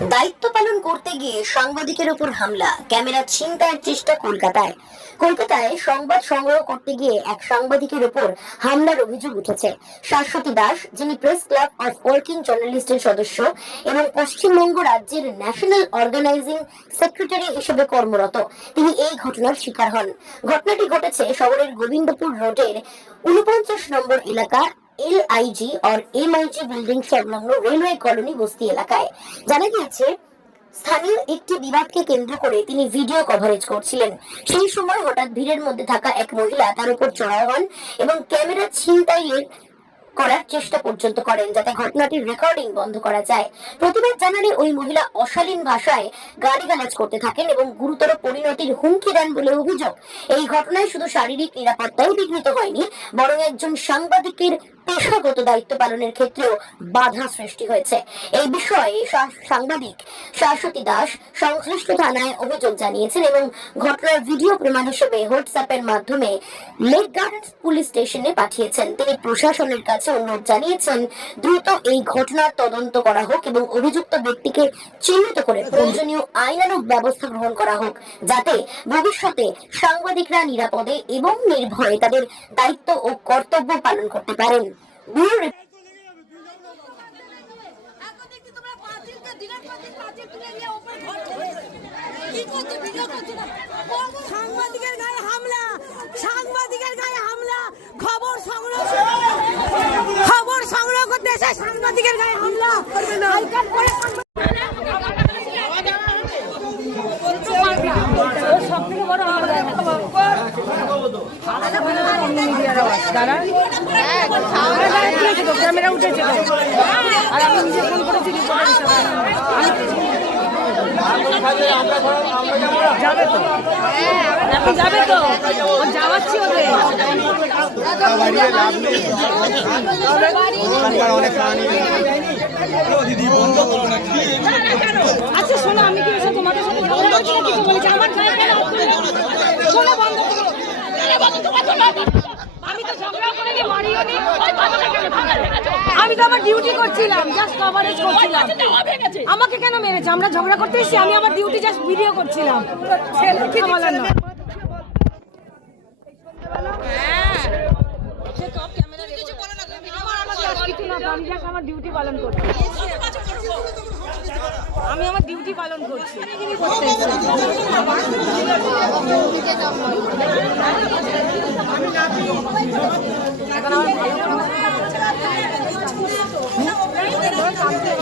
দায়িত্ব পালন করতে গিয়ে সাংবাদিকের উপর হামলা, ক্যামেরা ছিনতাইয়ের চেষ্টা কলকাতায়। কলকাতায় সংবাদ সংগ্রহ করতে গিয়ে এক সাংবাদিকের উপর হামলার অভিযোগ উঠেছে। শাশ্বতী দাস, যিনি প্রেস ক্লাব অফ ওয়ার্কিং জার্নালিস্টের সদস্য এবং পশ্চিমবঙ্গ রাজ্যের ন্যাশনাল অর্গানাইজিং সেক্রেটারি হিসেবে কর্মরত, তিনি এই ঘটনার শিকার হন। ঘটনাটি ঘটেছে শহরের গোবিন্দপুর রোডের 49 নম্বর এলাকা LIG और MIG বিল্ডিং সংলগ্ন রেলওয়ে কলোনি বস্তি এলাকায়। জানা গিয়েছে, স্থানীয় একটি বিবাদকে কেন্দ্র করে তিনি ভিডিও কভারেজ করছিলেন। সেই সময় হঠাৎ ভিড়ের মধ্যে থাকা এক মহিলা তার উপর চড়াও হন এবং ক্যামেরা ছিনতাইয়ের করার চেষ্টা পর্যন্ত করেন, যাতে ঘটনাটির রেকর্ডিং বন্ধ করা যায়। প্রতিবাদ জানালে ওই মহিলা অশালীন ভাষায় গালিগালাজ করতে থাকেন এবং গুরুতর পরিণতির হুমকি দেন বলে অভিযোগ। এই ঘটনায় শুধু শারীরিক নিরাপত্তাই বিঘ্নিত হয়নি, বরং একজন সাংবাদিকের পেশাগত দায়িত্ব পালনের ক্ষেত্রেও বাধা সৃষ্টি হয়েছে। এই বিষয়ে সাংবাদিক শাশ্বতী দাস সংশ্লিষ্ট থানায় অভিযোগ জানিয়েছেন এবং ঘটনার ভিডিও প্রমাণ হিসেবে হোয়াটসঅ্যাপের মাধ্যমে লেক গার্ডেন্স পুলিশ স্টেশনে পাঠিয়েছেন। তিনি প্রশাসনের কাছে অনুরোধ জানিয়েছেন দ্রুত এই ঘটনার তদন্ত করা হোক এবং অভিযুক্ত ব্যক্তিকে চিহ্নিত করে প্রয়োজনীয় আইনানুগ ব্যবস্থা গ্রহণ করা হোক, যাতে ভবিষ্যতে সাংবাদিকরা নিরাপদে এবং নির্ভয়ে তাদের দায়িত্ব ও কর্তব্য পালন করতে পারেন। সাংবাদিকের গায়ে হামলা, সাংবাদিকের গায়ে হামলা, খবর সংগ্রহ করতে এসে সাংবাদিকের গায়ে হামলা। সব থেকে বড় ক্যামেরা উঠেছে আর আমি নিজে ফোন করেছি। যাবে তো, এখন যাবে তো, যাওয়াচ্ছি ওদের। আচ্ছা শোনো, আমি কি এসে তোমাদের সাথে ঝগড়া করছি কিছু বলেছি? আমার শোনো, বন্ধ করো। আমি তো ঝগড়া করিনি, মারিও নি। আমি তো আমার ডিউটি করছিলাম, জাস্ট কভারেজ করছিলাম। আমাকে কেন মেরেছে? আমরা ঝগড়া করতে এসেছি, আমি আমার ডিউটি জাস্ট ভিডিও করছিলাম। কি বলেন না? আমার ডিউটি পালন করছি, আমি আমার ডিউটি পালন করছি।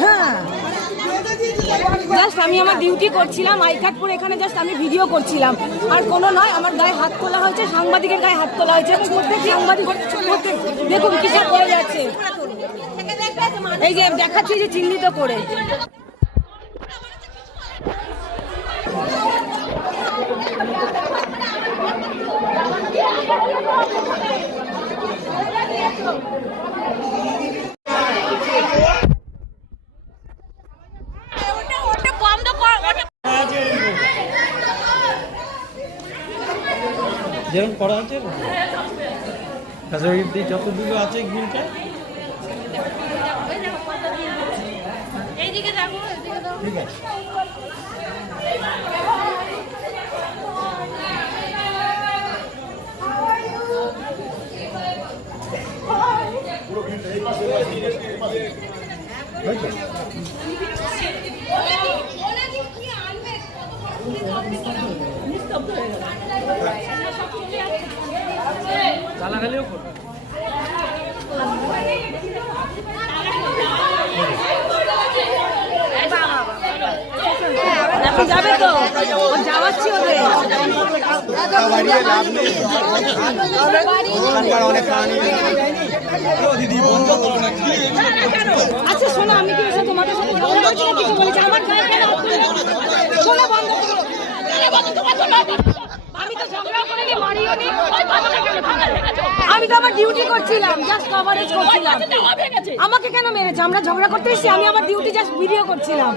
হ্যাঁ, জাস্ট আমি আমার ডিউটি করছিলাম আইঘাটপুর, এখানে জাস্ট আমি ভিডিও করছিলাম, আর কোনো নয়। আমার গায়ে হাত তোলা হয়েছে, সাংবাদিকের গায়ে হাত তোলা হয়েছে। সাংবাদিক দেখুন কিসব করে যাচ্ছে, এই যে দেখাচ্ছি যে চিহ্নিত করে। যেমন করা আছে যতদূর আছে গ্রিলটা ঠিক আছে। চালাগালিও করবে যাবে তো, যাওয়াচ্ছি ওদের। আচ্ছা শোনো, আমি কি এসে তোমাদের সাথে ঝগড়া করছি কিছু বলেছি? আমার গায়ে কেন শোনো, বন্ধ করো। আমি তো ঝগড়া করিনি, মারিও নি। আমি তো আমার ডিউটি করছিলাম, জাস্ট কভারেজ করছিলাম। আমাকে কেন মেরেছে? আমরা ঝগড়া করতে এসেছি, আমি আমার ডিউটি জাস্ট ভিডিও করছিলাম।